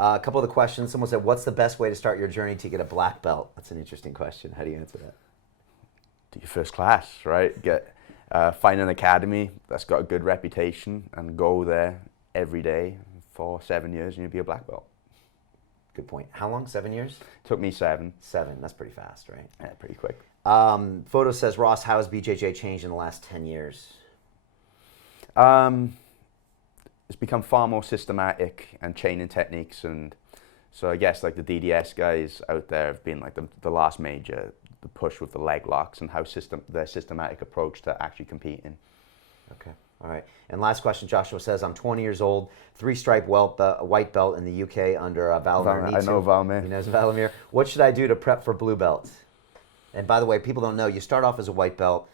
A couple of the questions. Someone said, what's the best way to start your journey to get a black belt? That's an interesting question. How do you answer that? Do your first class, right? Find an academy that's got a good reputation and go there every day for 7 years and you'll be a black belt. Good point. How long? 7 years? Took me 7. 7. That's pretty fast, right? Yeah, pretty quick. Photo says, Ross, how has BJJ changed in the last 10 years? It's become far more systematic and training techniques, and so I guess like the DDS guys out there have been like the last major, the push with the leg locks and how their systematic approach to actually competing. Okay, all right. And last question, Joshua says, I'm 20 years old, 3-stripe white belt in the UK under Valimir. I know Valimir. He knows Valimir. What should I do to prep for blue belt? And by the way, people don't know, you start off as a white belt,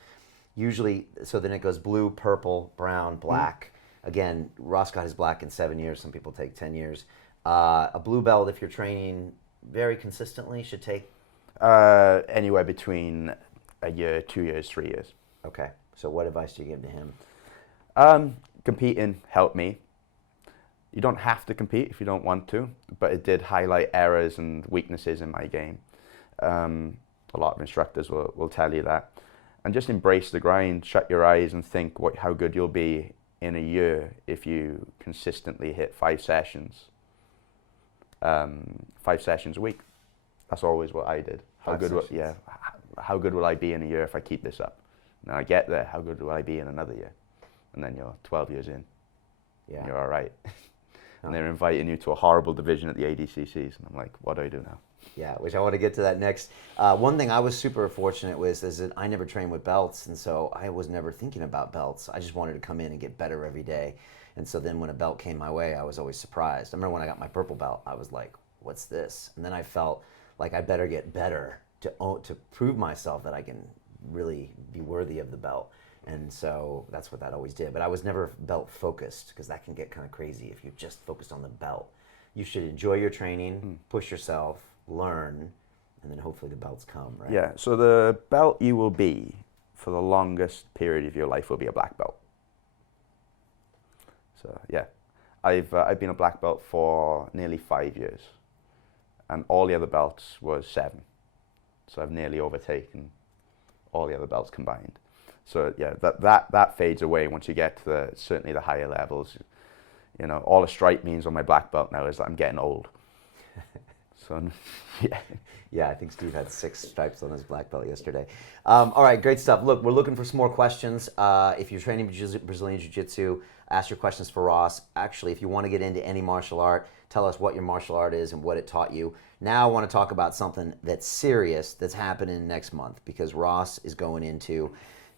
usually, so then it goes blue, purple, brown, black. Again, Ross got his black in 7 years. Some people take 10 years. A blue belt, if you're training very consistently, should take? Anywhere between a year, 2 years, 3 years. Okay. So what advice do you give to him? Competing helped me. You don't have to compete if you don't want to, but it did highlight errors and weaknesses in my game. A lot of instructors will tell you that. And just embrace the grind, shut your eyes and think how good you'll be in a year if you consistently hit 5 sessions. 5 sessions a week. That's always what I did. How good will I be in a year if I keep this up? Now I get there, how good will I be in another year? And then you're 12 years in. Yeah. And you're all right. And they're inviting you to a horrible division at the ADCCs. And I'm like, what do I do now? Yeah, which I want to get to that next. One thing I was super fortunate with is that I never trained with belts, and so I was never thinking about belts. I just wanted to come in and get better every day. And so then when a belt came my way, I was always surprised. I remember when I got my purple belt, I was like, what's this? And then I felt like I better get better to prove myself that I can really be worthy of the belt. And so that's what that always did. But I was never belt focused, because that can get kind of crazy if you're just focused on the belt. You should enjoy your training, push yourself, learn, and then hopefully the belts come, right? Yeah, so the belt you will be for the longest period of your life will be a black belt. So yeah, I've been a black belt for nearly 5 years, and all the other belts was 7. So I've nearly overtaken all the other belts combined. So yeah, that fades away once you get to certainly the higher levels. You know, all a stripe means on my black belt now is that I'm getting old. So, yeah. Yeah, I think Steve had 6 stripes on his black belt yesterday. All right, great stuff. Look, we're looking for some more questions. If you're training Brazilian Jiu-Jitsu, ask your questions for Ross. Actually, if you want to get into any martial art, tell us what your martial art is and what it taught you. Now I want to talk about something that's serious that's happening next month, because Ross is going into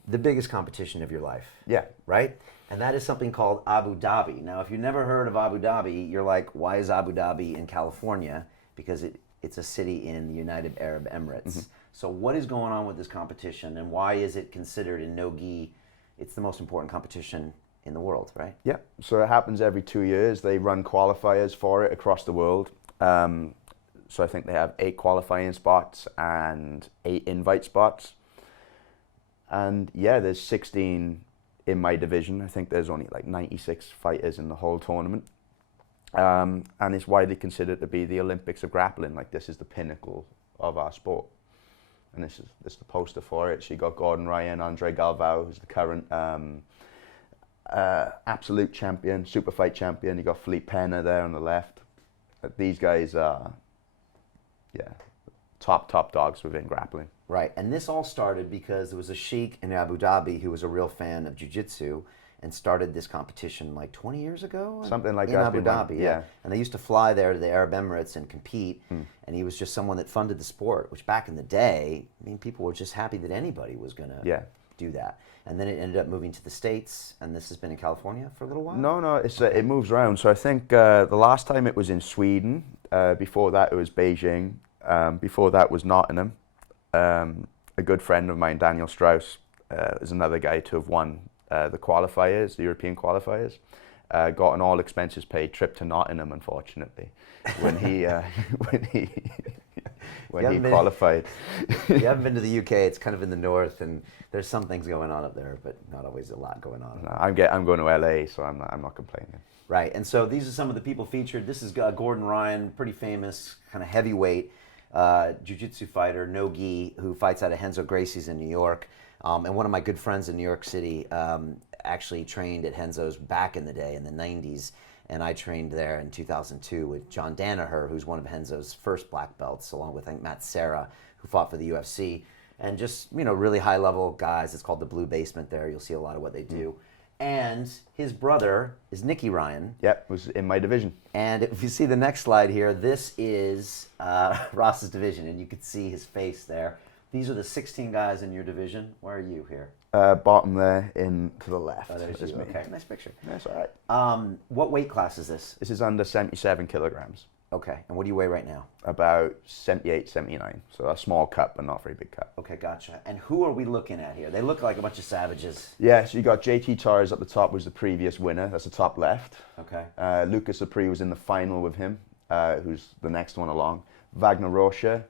the biggest competition of your life. Yeah. Right? And that is something called Abu Dhabi. Now, if you've never heard of Abu Dhabi, you're like, why is Abu Dhabi in California? Because it's a city in the United Arab Emirates. Mm-hmm. So what is going on with this competition, and why is it considered in no-gi? It's the most important competition in the world, right? Yeah, so it happens every 2 years. They run qualifiers for it across the world. So I think they have 8 qualifying spots and 8 invite spots. And yeah, there's 16 in my division. I think there's only like 96 fighters in the whole tournament. And it's widely considered to be the Olympics of Grappling. Like, this is the pinnacle of our sport. And this is the poster for it. So you got Gordon Ryan, Andre Galvao, who's the current absolute champion, super fight champion. You got Felipe Pena there on the left. These guys are, yeah, top dogs within grappling. Right, and this all started because there was a sheikh in Abu Dhabi who was a real fan of jiu-jitsu and started this competition like 20 years ago? Something like that. In Abu Dhabi, yeah. And they used to fly there to the Arab Emirates and compete, and he was just someone that funded the sport, which back in the day, I mean, people were just happy that anybody was going to do that. And then it ended up moving to the States, and this has been in California for a little while? No, it moves around. So I think the last time it was in Sweden, before that it was Beijing, before that was Nottingham. A good friend of mine, Daniel Strauss, is another guy to have won the qualifiers, the European qualifiers. Got an all expenses paid trip to Nottingham, unfortunately, when he when he qualified. If you haven't been to the UK, it's kind of in the north, and there's some things going on up there, but not always a lot going on. No, I'm going to LA, so I'm not complaining. Right, and so these are some of the people featured. This is Gordon Ryan, pretty famous, kind of heavyweight jiu-jitsu fighter, no gi, who fights out of Renzo Gracie's in New York. And one of my good friends in New York City actually trained at Renzo's back in the day in the 90s. And I trained there in 2002 with John Danaher, who's one of Renzo's first black belts, along with, I think, Matt Serra, who fought for the UFC. And just, really high-level guys. It's called the Blue Basement there. You'll see a lot of what they do. And his brother is Nicky Ryan. Yep, was in my division. And if you see the next slide here, this is Ross's division, and you can see his face there. These are the 16 guys in your division. Where are you here? Bottom there, to the left. Oh, there's you. Okay, nice picture. That's all right. What weight class is this? This is under 77 kilograms. Okay, and what do you weigh right now? About 78, 79. So a small cut, but not very big cut. Okay, gotcha. And who are we looking at here? They look like a bunch of savages. Yeah, so you got JT Torres at the top, was the previous winner. That's the top left. Okay. Lucas Apri was in the final with him, who's the next one along. Wagner Rocha,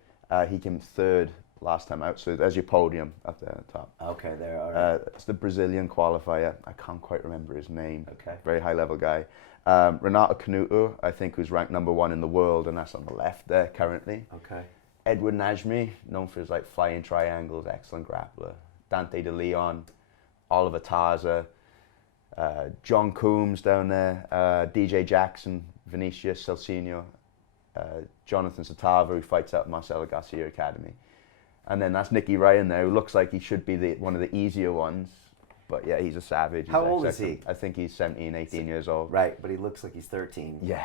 he came third last time out, so there's your podium up there at the top. Okay, there, all right. It's the Brazilian qualifier. I can't quite remember his name. Okay. Very high-level guy. Renato Canuto, I think, who's ranked #1 in the world, and that's on the left there currently. Okay. Edward Najmi, known for his flying triangles, excellent grappler. Dante De Leon, Oliver Tarza, John Coombs down there, DJ Jackson, Vinicius Celcino, Jonathan Satava, who fights out Marcelo Garcia Academy. And then that's Nicky Ryan there, who looks like he should be one of the easier ones. But yeah, he's a savage. How old is he? I think he's 17, 18 years old. Right, but he looks like he's 13. Yeah.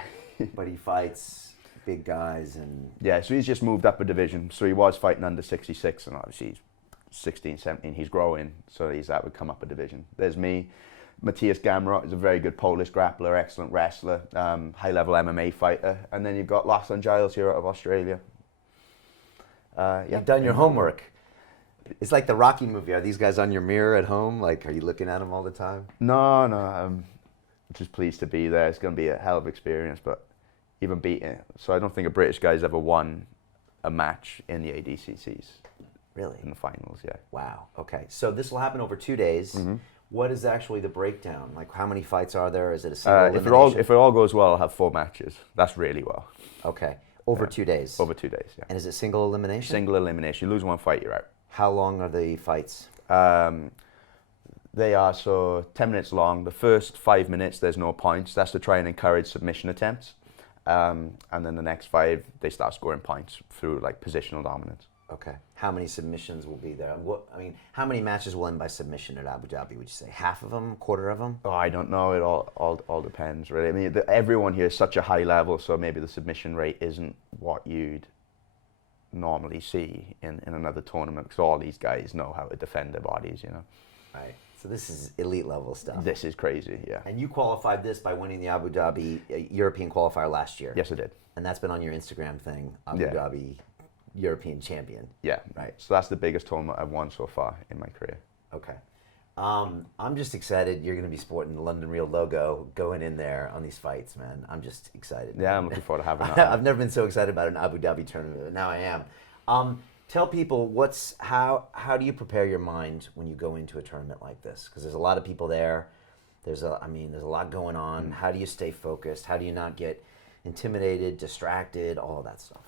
But he fights big guys and... Yeah, so he's just moved up a division. So he was fighting under 66, and obviously he's 16, 17. He's growing, so that would come up a division. There's me. Matthias Gamrot is a very good Polish grappler, excellent wrestler, high-level MMA fighter. And then you've got Los Angeles here out of Australia. You've done your homework. It's like the Rocky movie. Are these guys on your mirror at home? Are you looking at them all the time? No, I'm just pleased to be there. It's going to be a hell of an experience, but even beating. So I don't think a British guy's ever won a match in the ADCCs. Really? In the finals, yeah. Wow. Okay. So this will happen over 2 days. Mm-hmm. What is actually the breakdown? How many fights are there? Is it a single elimination? If it all goes well, I'll have 4 matches. That's really well. Okay. Over 2 days? Over 2 days, yeah. And is it single elimination? Single elimination. You lose 1 fight, you're out. How long are the fights? They are 10 minutes long. The first 5 minutes, there's no points. That's to try and encourage submission attempts. And then the next 5, they start scoring points through positional dominance. Okay. How many submissions will be there? How many matches will end by submission at Abu Dhabi, would you say? Half of them? Quarter of them? Oh, I don't know. It all depends, really. Everyone here is such a high level, so maybe the submission rate isn't what you'd normally see in another tournament, because all these guys know how to defend their bodies, Right. So this is elite level stuff. This is crazy, yeah. And you qualified this by winning the Abu Dhabi European qualifier last year. Yes, I did. And that's been on your Instagram thing, Abu Dhabi European champion. Yeah. Right. So that's the biggest tournament I've won so far in my career. Okay. I'm just excited you're going to be sporting the London Real logo going in there on these fights, man. I'm just excited. Yeah, I'm looking forward to having that. I've never been so excited about an Abu Dhabi tournament, but now I am. Tell people how do you prepare your mind when you go into a tournament like this? Because there's a lot of people there. There's a lot going on. Mm. How do you stay focused? How do you not get intimidated, distracted, all of that stuff?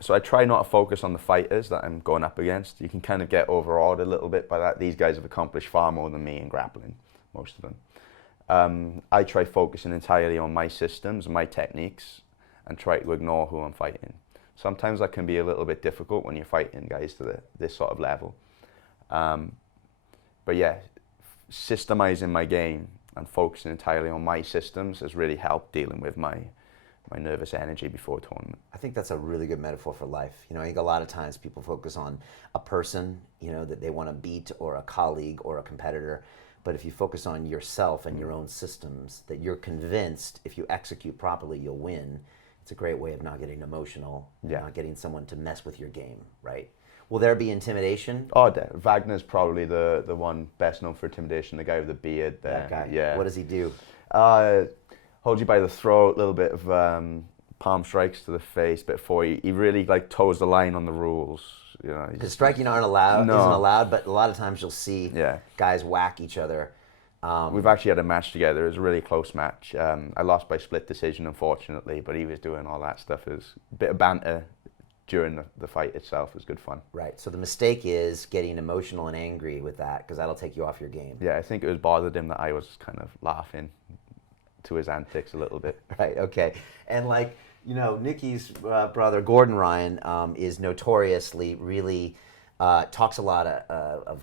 So I try not to focus on the fighters that I'm going up against. You can kind of get overawed a little bit by that. These guys have accomplished far more than me in grappling, most of them. I try focusing entirely on my systems, my techniques, and try to ignore who I'm fighting. Sometimes that can be a little bit difficult when you're fighting guys to this sort of level. But yeah, systemizing my game and focusing entirely on my systems has really helped dealing with my nervous energy before a tournament. I think that's a really good metaphor for life. I think a lot of times people focus on a person, that they want to beat, or a colleague or a competitor. But if you focus on yourself and your own systems, that you're convinced if you execute properly, you'll win. It's a great way of not getting emotional, not getting someone to mess with your game, right? Will there be intimidation? Oh, Wagner's probably the one best known for intimidation, the guy with the beard there. That guy? Yeah. What does he do? Hold you by the throat, a little bit of palm strikes to the face before he really like toes the line on the rules. You know, Because striking isn't allowed, but a lot of times you'll see guys whack each other. We've actually had a match together. It was a really close match. I lost by split decision, unfortunately, but he was doing all that stuff. It was a bit of banter during the fight itself. It was good fun. Right. So the mistake is getting emotional and angry with that, because that'll take you off your game. Yeah, I think it was bothered him that I was kind of laughing to his antics a little bit. Right. Okay. And like, you know, Nicky's brother Gordon Ryan is notoriously really talks a lot of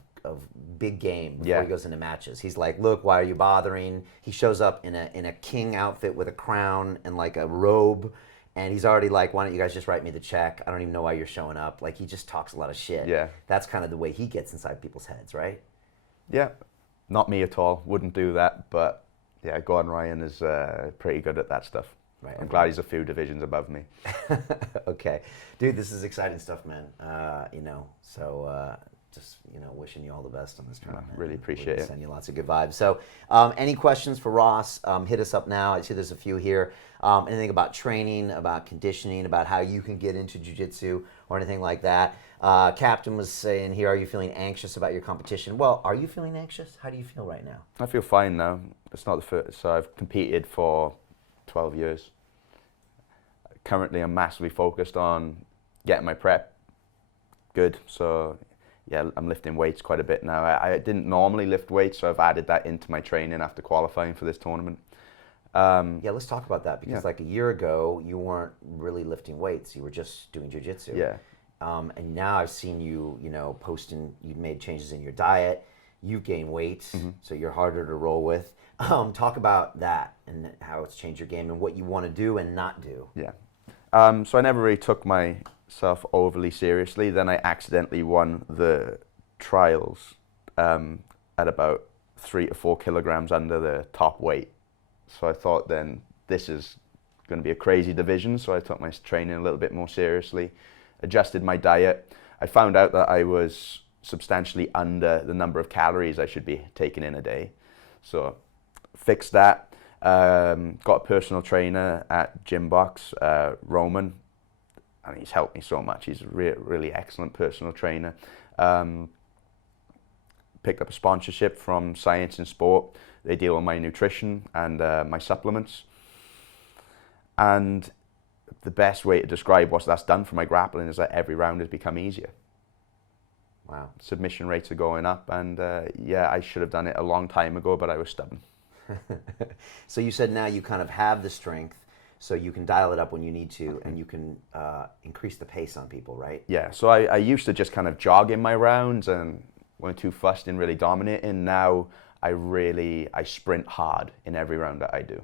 big game before he goes into matches. He's like, look, why are you bothering? He shows up in a king outfit with a crown and like a robe, and he's already like, why don't you guys just write me the check? I don't even know why you're showing up. Like, he just talks a lot of shit. Yeah. That's kind of the way he gets inside people's heads, right? Yeah. Not me at all. Wouldn't do that. But yeah, Gordon Ryan is pretty good at that stuff. Right. I'm glad he's a few divisions above me. Okay. Dude, this is exciting stuff, man. You know, so just, you know, wishing you all the best on this tournament. Really appreciate it. Send you lots of good vibes. So any questions for Ross, hit us up now. I see there's a few here. Anything about training, about conditioning, about how you can get into jiu-jitsu or anything like that. Captain was saying here, are you feeling anxious about your competition? Well, are you feeling anxious? How do you feel right now? I feel fine now. It's not the first. So I've competed for 12 years. Currently, I'm massively focused on getting my prep good. So yeah, I'm lifting weights quite a bit now. I didn't normally lift weights, so I've added that into my training after qualifying for this tournament. Yeah, let's talk about that, because like a year ago, you weren't really lifting weights. You were just doing jiu-jitsu. Yeah. And now I've seen you, you know, posting, you've made changes in your diet, you've gained weight, so you're harder to roll with. Talk about that and how it's changed your game and what you want to do and not do. Yeah. So I never really took myself overly seriously. Then I accidentally won the trials at about 3 to 4 kilograms under the top weight. So I thought then this is going to be a crazy division. So I took my training a little bit more seriously, adjusted my diet. I found out that I was substantially under the number of calories I should be taking in a day. So fixed that. Got a personal trainer at Gym Box, Roman, and he's helped me so much. He's a really excellent personal trainer. Picked up a sponsorship from Science and Sport. They deal with my nutrition and my supplements. And the best way to describe what that's done for my grappling is that every round has become easier. Wow. Submission rates are going up, and yeah, I should have done it a long time ago, but I was stubborn. So you said now you kind of have the strength, so you can dial it up when you need to, and you can increase the pace on people, right? Yeah, so I used to just kind of jog in my rounds and weren't too fussed in really dominating. Now I sprint hard in every round that I do.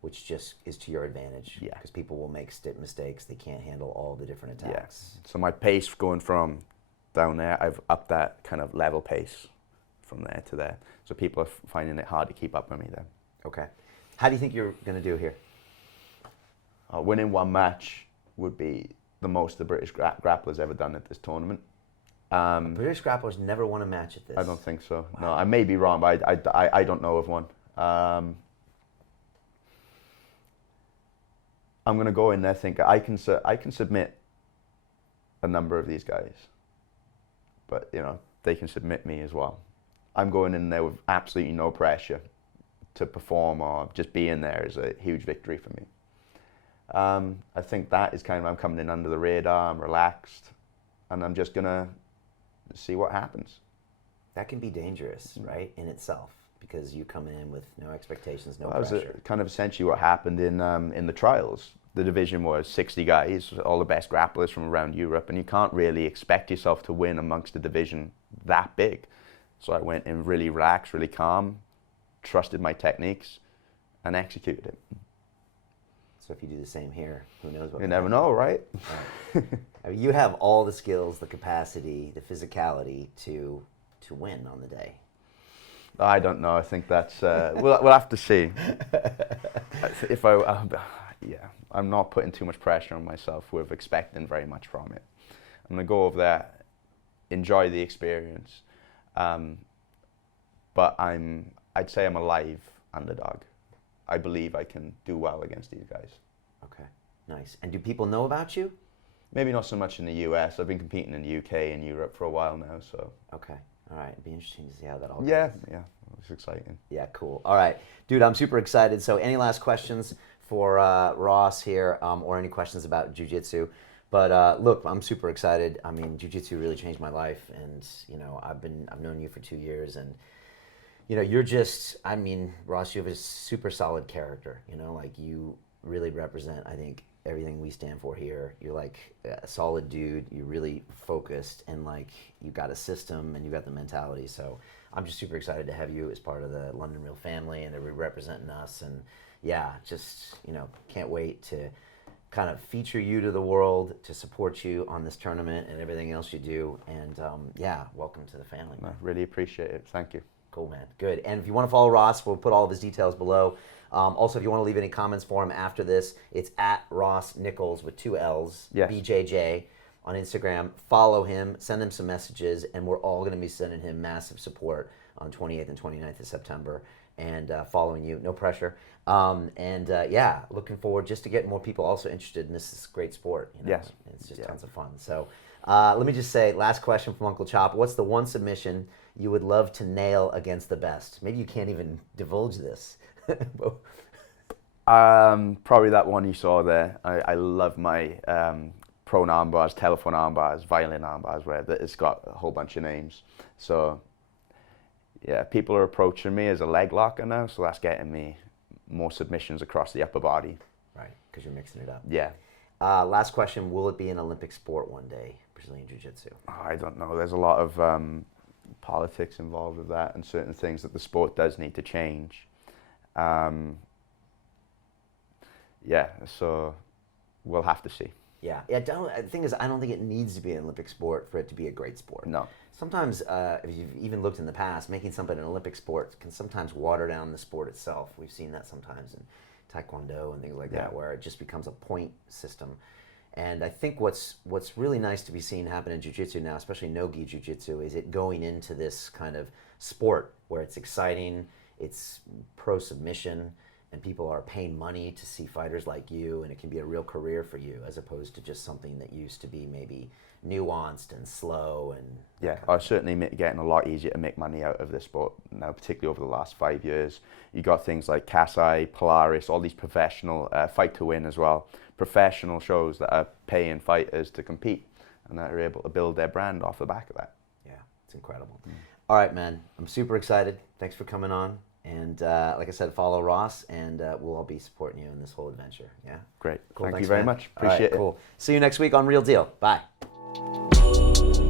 Which just is to your advantage. Yeah. Because people will make mistakes. They can't handle all the different attacks. Yeah. So my pace going from down there, I've upped that kind of level pace from there to there. So people are finding it hard to keep up with me there. Okay. How do you think you're going to do here? Winning one match would be the most the British grappler's ever done at this tournament. British grapplers never won a match at this. I don't think so. Wow. No, I may be wrong, but I don't know of one. I'm going to go in there thinking I can submit a number of these guys, but you know they can submit me as well. I'm going in there with absolutely no pressure to perform, or just being there is a huge victory for me. I think that is kind of, I'm coming in under the radar, I'm relaxed, and I'm just going to see what happens. That can be dangerous, right, in itself, because you come in with no expectations, no pressure. That was kind of essentially what happened in the trials. The division was 60 guys, all the best grapplers from around Europe, and you can't really expect yourself to win amongst a division that big. So I went in really relaxed, really calm, trusted my techniques, and executed it. So if you do the same here, who knows what? You never know, right? I mean, you have all the skills, the capacity, the physicality to win on the day. I don't know. I think that's we'll have to see. If yeah, I'm not putting too much pressure on myself with expecting very much from it. I'm gonna go over there, enjoy the experience, but I'd say I'm a live underdog. I believe I can do well against these guys. Okay. Nice. And do people know about you? Maybe not so much in the US. I've been competing in the UK and Europe for a while now, so. Okay. All right. It'd be interesting to see how that all goes. Yeah, it's exciting. Yeah, cool. All right. Dude, I'm super excited. So any last questions for Ross here, or any questions about jiu-jitsu? But look, I'm super excited. I mean, jiu-jitsu really changed my life, and I've known you for 2 years, and you're just, I mean, Ross, you have a super solid character. Like you really represent, I think, everything we stand for here. You're like a solid dude. You're really focused, and like you got a system and you got the mentality. So I'm just super excited to have you as part of the London Real family and to be representing us. And yeah, just can't wait to kind of feature you to the world, to support you on this tournament and everything else you do. And yeah, welcome to the family. I really appreciate it. Thank you. Cool, man. Good. And if you want to follow Ross, we'll put all of his details below. Also, if you want to leave any comments for him after this, it's at Ross Nichols with 2 L's, yes. BJJ on Instagram. Follow him, send him some messages, and we're all going to be sending him massive support on 28th and 29th of September, and following you. No pressure. Yeah, looking forward just to get more people also interested in this great sport. Yes. It's just tons of fun. So let me just say, last question from Uncle Chop. What's the one submission you would love to nail against the best? Maybe you can't even divulge this. Probably that one you saw there. I love my prone arm bars, telephone arm bars, violin arm bars, where it's got a whole bunch of names. So yeah, people are approaching me as a leg locker now, so that's getting me more submissions across the upper body. Right, because you're mixing it up. Yeah. Last question, will it be an Olympic sport one day, Brazilian Jiu-Jitsu? I don't know. There's a lot of politics involved with that, and certain things that the sport does need to change. Yeah, so we'll have to see. Yeah, the thing is, I don't think it needs to be an Olympic sport for it to be a great sport. No. Sometimes, if you've even looked in the past, making something an Olympic sport can sometimes water down the sport itself. We've seen that sometimes in Taekwondo and things like that, where it just becomes a point system. And I think what's really nice to be seen happen in Jiu-Jitsu now, especially no-gi Jiu-Jitsu, is it going into this kind of sport where it's exciting, it's pro-submission, and people are paying money to see fighters like you, and it can be a real career for you, as opposed to just something that used to be maybe nuanced and slow. And yeah, it's certainly getting a lot easier to make money out of this sport now, particularly over the last 5 years. You got things like Kasai, Polaris, all these professional, Fight to Win as well, professional shows that are paying fighters to compete, and that are able to build their brand off the back of that. Yeah, it's incredible. All right, man, I'm super excited. Thanks for coming on. And like I said, follow Ross, and we'll all be supporting you in this whole adventure. Yeah. Great. Cool. Thank Thanks, you very man. much. Appreciate it. Cool. See you next week on Real Deal. Bye.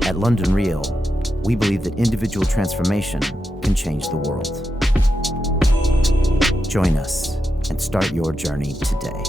At London Real, we believe that individual transformation can change the world. Join us and start your journey today.